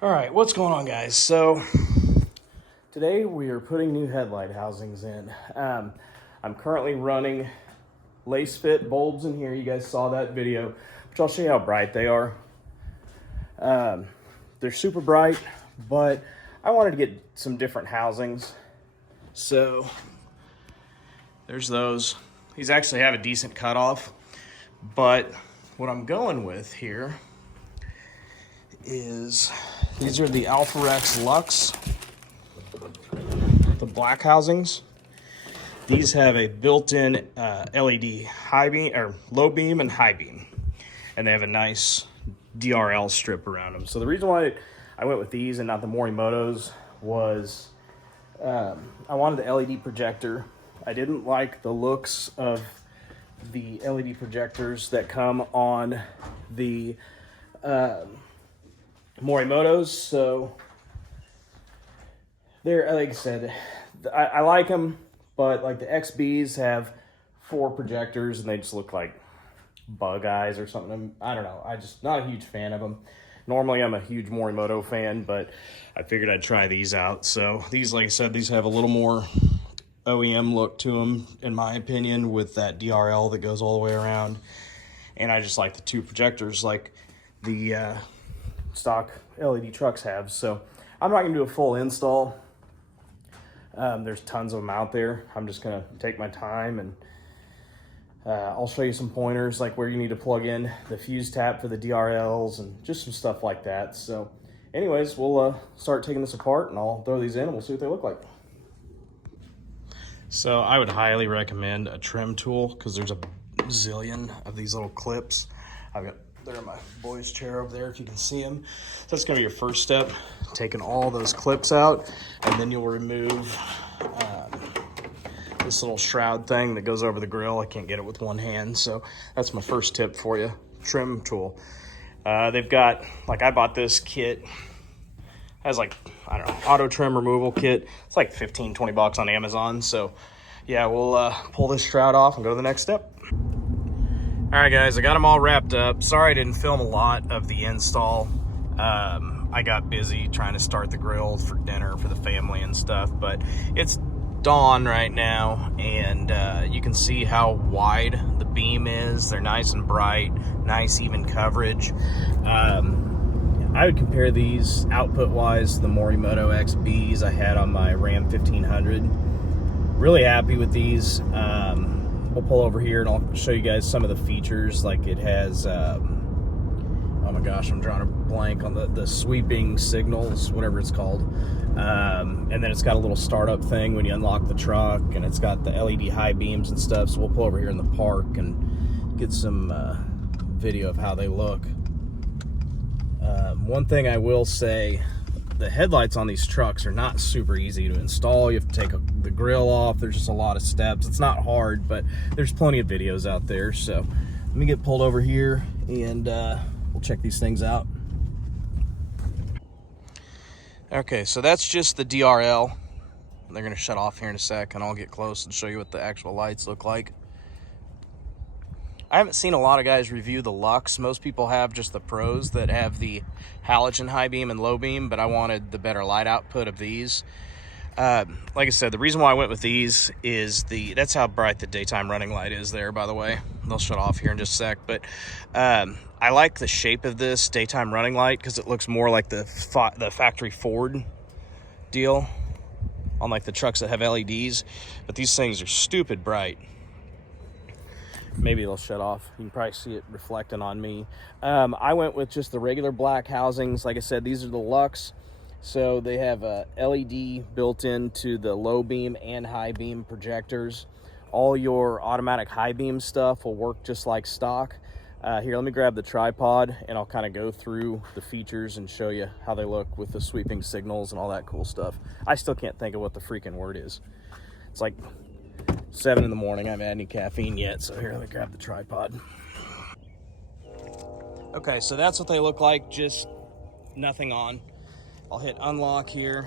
All right, what's going on, guys? So today we are putting new headlight housings in. I'm currently running lace fit bulbs in here. You guys saw that video, which I'll show you how bright they are. They're super bright, but I wanted to get some different housings. So there's those. These actually have a decent cutoff, but what I'm going with here is these are the Alpharex Luxx, the black housings. These have a built-in LED high beam or low beam and high beam, and they have a nice DRL strip around them. So the reason why I went with these and not the Morimotos was I wanted the LED projector. I didn't like the looks of the LED projectors that come on the Morimotos, so they're, like I said, I like them, but like the XBs have 4 projectors and they just look like bug eyes or something. I don't know. I just not a huge fan of them. Normally I'm a huge Morimoto fan, but I figured I'd try these out. So these, like I said, these have a little more OEM look to them, in my opinion, with that DRL that goes all the way around. And I just like the 2 projectors like the stock LED trucks have. So I'm not gonna do a full install. There's tons of them out there. I'm just gonna take my time, and I'll show you some pointers like where you need to plug in the fuse tap for the DRLs and just some stuff like that. So anyways, we'll start taking this apart and I'll throw these in and we'll see what they look like. So I would highly recommend a trim tool because there's a zillion of these little clips. I've got, they're in my boy's chair over there if you can see them. So that's gonna be your first step, taking all those clips out, and then you'll remove this little shroud thing that goes over the grill. I can't get it with one hand, so that's my first tip for you, trim tool. They've got, like I bought this kit, has like, I don't know, auto trim removal kit. It's like 15, 20 bucks on Amazon. So yeah, we'll pull this shroud off and go to the next step. All right, guys, I got them all wrapped up. Sorry I didn't film a lot of the install. I got busy trying to start the grill for dinner for the family and stuff, but it's dawn right now, and you can see how wide the beam is. They're nice and bright, nice even coverage. I would compare these output-wise to the Morimoto XBs I had on my Ram 1500. Really happy with these. We'll pull over here and I'll show you guys some of the features. Like it has, oh my gosh, I'm drawing a blank on the sweeping signals, whatever it's called. And then it's got a little startup thing when you unlock the truck, and it's got the LED high beams and stuff. So we'll pull over here in the park and get some video of how they look. One thing I will say, the headlights on these trucks are not super easy to install. You have to take the grill off. There's just a lot of steps. It's not hard, but there's plenty of videos out there. So let me get pulled over here and we'll check these things out. Okay, so that's just the DRL. They're gonna shut off here in a sec and I'll get close and show you what the actual lights look like. I haven't seen a lot of guys review the Luxx. Most people have just the Pros that have the halogen high beam and low beam, but I wanted the better light output of these. Like I said, the reason why I went with these is that's how bright the daytime running light is there, by the way. They'll shut off here in just a sec, but I like the shape of this daytime running light because it looks more like the factory Ford deal on like the trucks that have LEDs, but these things are stupid bright. Maybe it'll shut off. You can probably see it reflecting on me. I went with just the regular black housings. Like I said, these are the Luxx. So they have a LED built into the low beam and high beam projectors. All your automatic high beam stuff will work just like stock. Here, let me grab the tripod and I'll kind of go through the features and show you how they look with the sweeping signals and all that cool stuff. I still can't think of what the freaking word is. It's like 7 in the morning. I haven't had any caffeine yet, so here, let me grab the tripod. Okay, so that's what they look like, just nothing on. I'll hit unlock here.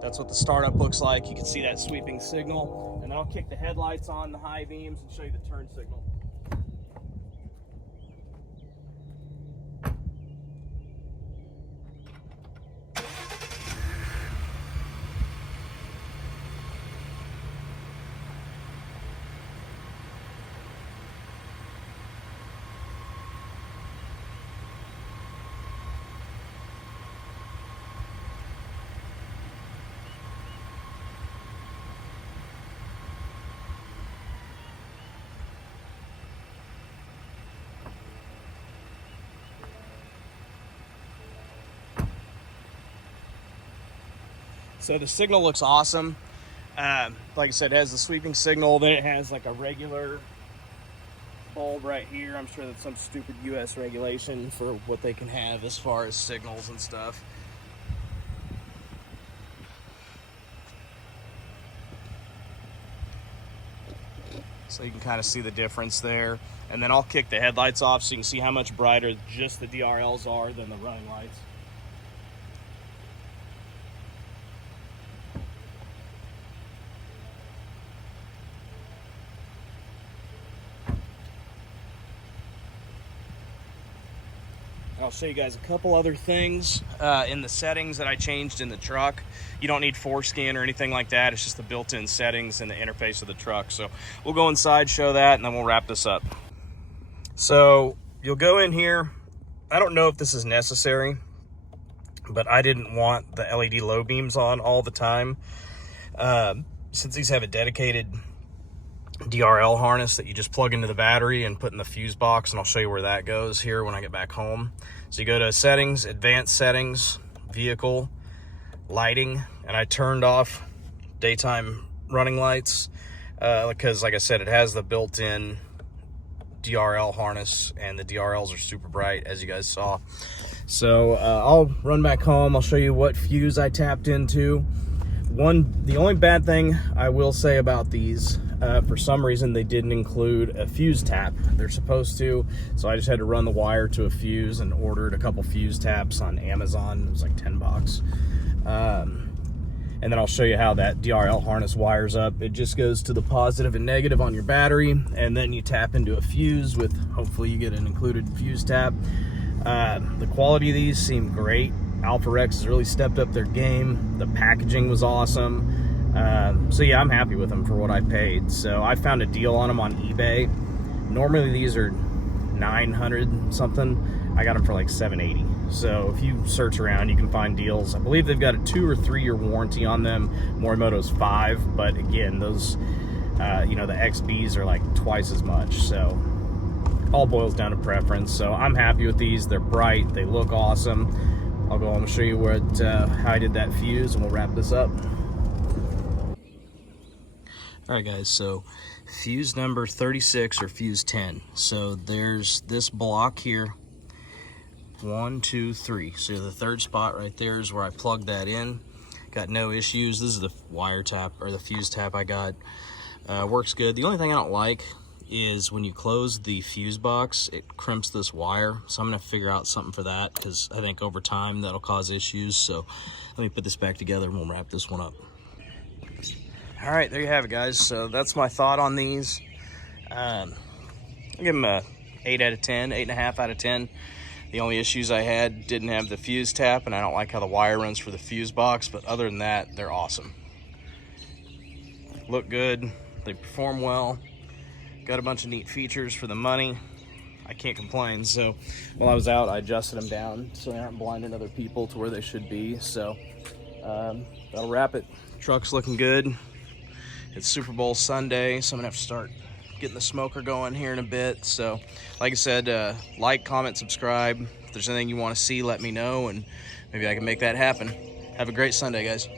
That's what the startup looks like. You can see that sweeping signal, and then I'll kick the headlights on, the high beams, and show you the turn signal. So the signal looks awesome. Like I said, it has the sweeping signal. Then it has like a regular bulb right here. I'm sure that's some stupid US regulation for what they can have as far as signals and stuff. So you can kind of see the difference there. And then I'll kick the headlights off so you can see how much brighter just the DRLs are than the running lights. I'll show you guys a couple other things in the settings that I changed in the truck. You don't need foreskin or anything like that. It's just the built-in settings in the interface of the truck. So we'll go inside, show that, and then we'll wrap this up. So you'll go in here. I don't know if this is necessary, but I didn't want the LED low beams on all the time. Since these have a dedicated DRL harness that you just plug into the battery and put in the fuse box, and I'll show you where that goes here when I get back home. So you go to settings, advanced settings, vehicle, lighting, and I turned off daytime running lights because, like I said, it has the built-in DRL harness, and the DRLs are super bright, as you guys saw. So I'll run back home. I'll show you what fuse I tapped into. The only bad thing I will say about these, for some reason they didn't include a fuse tap. They're supposed to, so I just had to run the wire to a fuse and ordered a couple fuse taps on Amazon. It was like 10 bucks. And then I'll show you how that DRL harness wires up. It just goes to the positive and negative on your battery, and then you tap into a fuse with, hopefully you get an included fuse tap. The quality of these seem great. Alpharex has really stepped up their game. The packaging was awesome. So yeah, I'm happy with them for what I paid. So I found a deal on them on eBay. Normally these are 900 something. I got them for like 780. So if you search around, you can find deals. I believe they've got a 2 or 3 year warranty on them. Morimoto's 5, but again, those, you know, the XBs are like twice as much. So all boils down to preference. So I'm happy with these. They're bright. They look awesome. I'll go home and show you how I did that fuse, and we'll wrap this up. All right, guys, so fuse number 36 or fuse 10. So there's this block here. 1, 2, 3. So the third spot right there is where I plugged that in. Got no issues. This is the wire tap, or the fuse tap I got. Works good. The only thing I don't like is when you close the fuse box, it crimps this wire. So I'm gonna figure out something for that, because I think over time that'll cause issues. So let me put this back together and we'll wrap this one up. All right, there you have it, guys. So that's my thought on these. I'll give them a 8 out of 10, 8.5 out of 10. The only issues I had, didn't have the fuse tap, and I don't like how the wire runs for the fuse box, but other than that, they're awesome. Look good, they perform well. Got a bunch of neat features for the money. I can't complain. So while I was out, I adjusted them down so they aren't blinding other people to where they should be. So that'll wrap it. Truck's looking good. It's Super Bowl Sunday, so I'm gonna have to start getting the smoker going here in a bit. So like I said, like, comment, subscribe. If there's anything you want to see, let me know, and maybe I can make that happen. Have a great Sunday, guys.